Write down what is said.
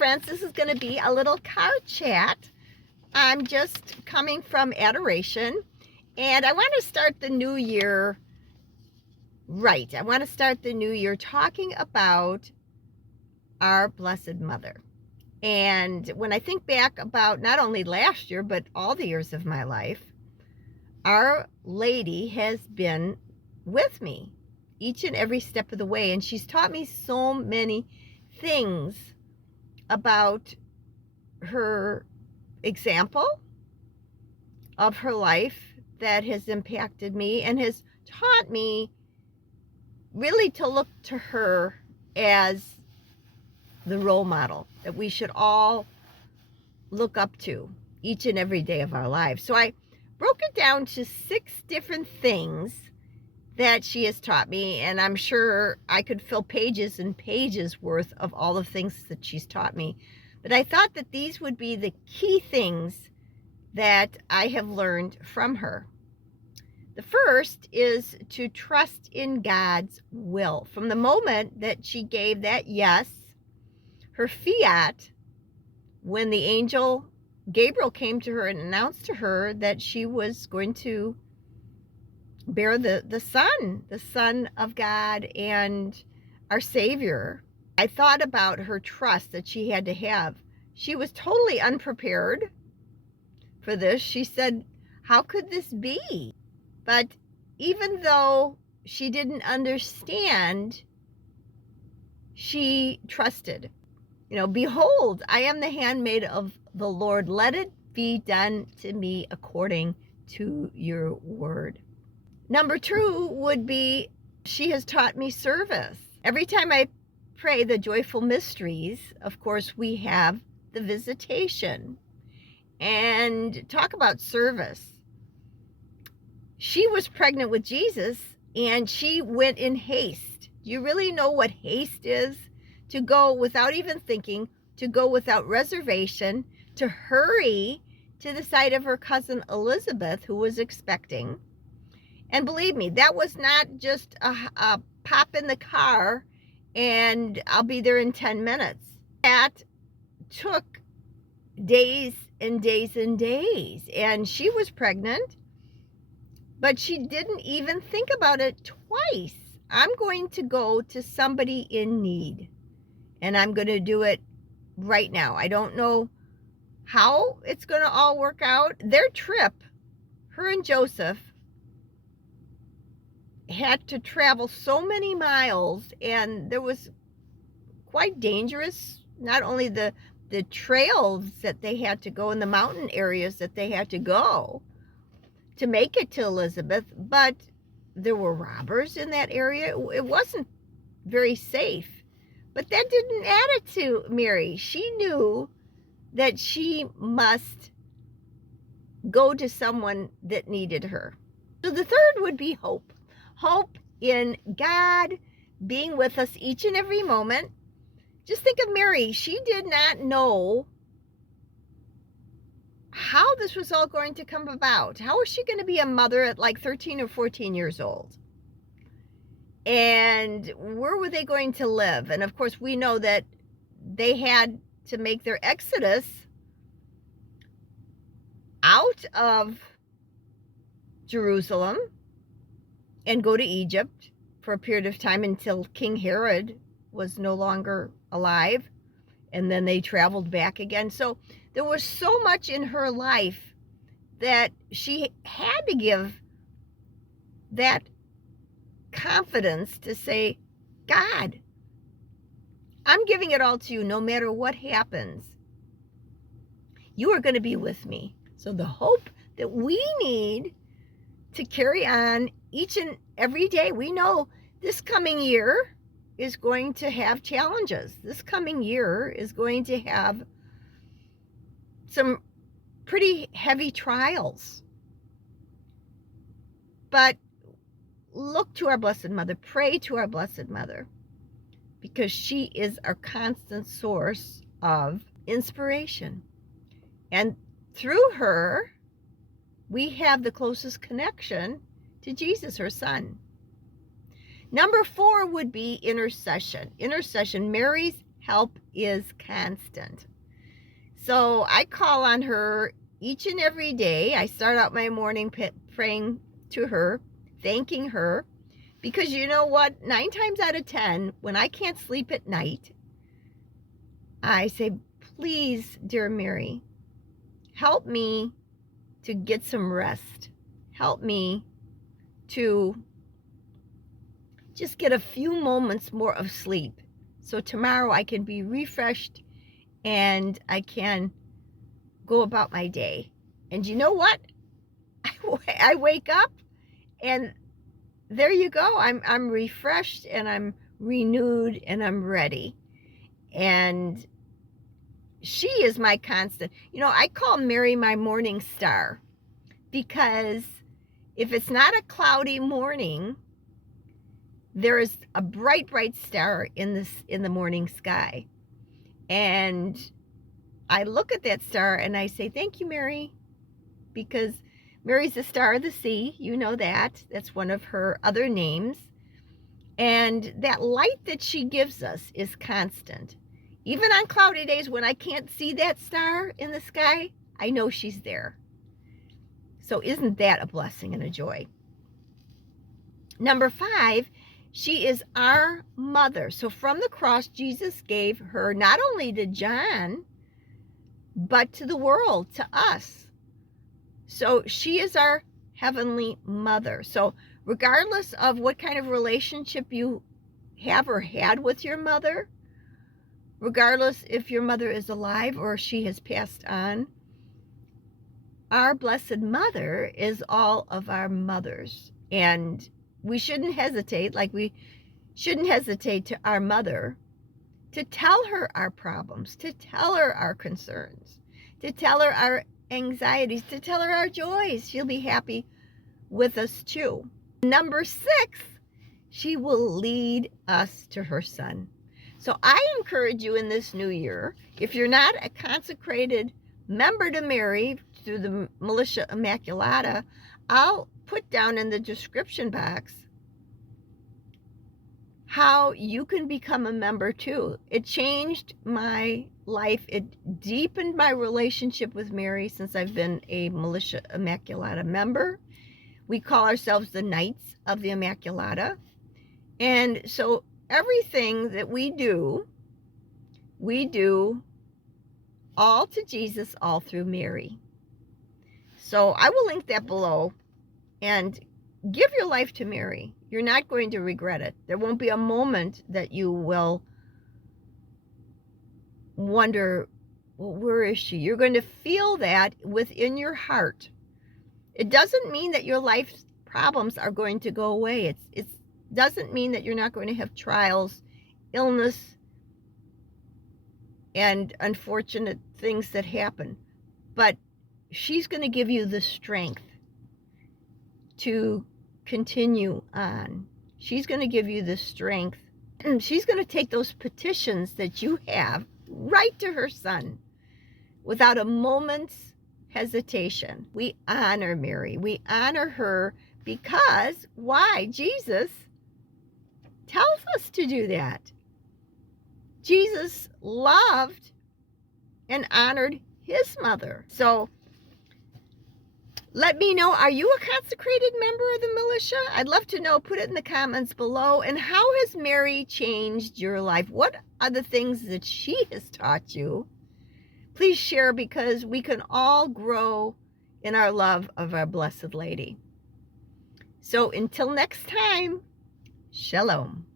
friends, this is going to be a little car chat. I'm just coming from adoration, and I want to start the new year right. I want to start the new year talking about our Blessed Mother. And when I think back about not only last year, but all the years of my life, Our Lady has been with me each and every step of the way, and she's taught me so many things about her example of her life that has impacted me and has taught me really to look to her as the role model that we should all look up to each and every day of our lives. So I broke it down to 6 different things that she has taught me, and I'm sure I could fill pages and pages worth of all the things that she's taught me. But I thought that these would be the key things that I have learned from her. The first is to trust in God's will. From the moment that she gave that yes, her fiat, when the angel Gabriel came to her and announced to her that she was going to bear the Son of God and our Savior, I thought about her trust that she had to have. She was totally unprepared for this. She said, how could this be? But even though she didn't understand, she trusted. Behold, I am the handmaid of the Lord. Let it be done to me according to your word. Number 2 would be, she has taught me service. Every time I pray the joyful mysteries, of course, we have the visitation. And talk about service. She was pregnant with Jesus, and she went in haste. Do you really know what haste is? To go without even thinking, to go without reservation, to hurry to the side of her cousin Elizabeth, who was expecting. And believe me, that was not just a pop in the car and I'll be there in 10 minutes. That took days and days and days. And she was pregnant, but she didn't even think about it twice. I'm going to go to somebody in need, and I'm going to do it right now. I don't know how it's going to all work out. Their trip, her and Joseph, had to travel so many miles, and there was quite dangerous, not only the trails that they had to go in the mountain areas that they had to go to make it to Elizabeth, but there were robbers in that area. It wasn't very safe. But that didn't add it to Mary. She knew that she must go to someone that needed her. So the third would be hope. Hope in God being with us each and every moment. Just think of Mary. She did not know how this was all going to come about. How was she going to be a mother at like 13 or 14 years old? And where were they going to live? And of course, we know that they had to make their exodus out of Jerusalem and go to Egypt for a period of time until King Herod was no longer alive. And then they traveled back again. So there was so much in her life that she had to give that confidence to say, God, I'm giving it all to you no matter what happens. You are going to be with me. So the hope that we need to carry on each and every day. We know this coming year is going to have challenges. This coming year is going to have some pretty heavy trials. But look to our Blessed Mother, pray to our Blessed Mother, because she is our constant source of inspiration. And through her, we have the closest connection to Jesus, her Son. Number 4 would be intercession. Intercession, Mary's help is constant. So I call on her each and every day. I start out my morning praying to her, thanking her, because you know what? 9 times out of 10, when I can't sleep at night, I say, please, dear Mary, help me to get some rest. Help me to just get a few moments more of sleep. So tomorrow I can be refreshed and I can go about my day. And you know what? I wake up and there you go. I'm refreshed and I'm renewed and I'm ready. And she is my constant. You know, I call Mary my morning star, because if it's not a cloudy morning, there is a bright, bright star in the morning sky. And I look at that star and I say, thank you, Mary, because Mary's the star of the sea. You know that. That's one of her other names. And that light that she gives us is constant. Even on cloudy days when I can't see that star in the sky, I know she's there. So isn't that a blessing and a joy? Number 5, she is our mother. So from the cross, Jesus gave her not only to John, but to the world, to us. So she is our heavenly mother. So regardless of what kind of relationship you have or had with your mother, regardless if your mother is alive or she has passed on, our Blessed Mother is all of our mothers. And we shouldn't hesitate, like we shouldn't hesitate to our mother, to tell her our problems, to tell her our concerns, to tell her our anxieties, to tell her our joys. She'll be happy with us too. Number 6, she will lead us to her Son. So I encourage you in this new year, if you're not a consecrated member to Mary through the Militia Immaculata, I'll put down in the description box how you can become a member too. It changed my life. It deepened my relationship with Mary since I've been a Militia Immaculata member. We call ourselves the Knights of the Immaculata. And so everything that we do all to Jesus, all through Mary. So I will link that below, and give your life to Mary. You're not going to regret it. There won't be a moment that you will wonder, well, where is she? You're going to feel that within your heart. It doesn't mean that your life's problems are going to go away. It doesn't mean that you're not going to have trials, illness, and unfortunate things that happen. But she's going to give you the strength to continue on. She's going to give you the strength. She's going to take those petitions that you have right to her Son without a moment's hesitation. We honor Mary. We honor her because, why? Jesus tells us to do that. Jesus loved and honored his mother. So let me know, are you a consecrated member of the militia? I'd love to know. Put it in the comments below. And how has Mary changed your life? What are the things that she has taught you? Please share, because we can all grow in our love of our Blessed Lady. So until next time, Shalom.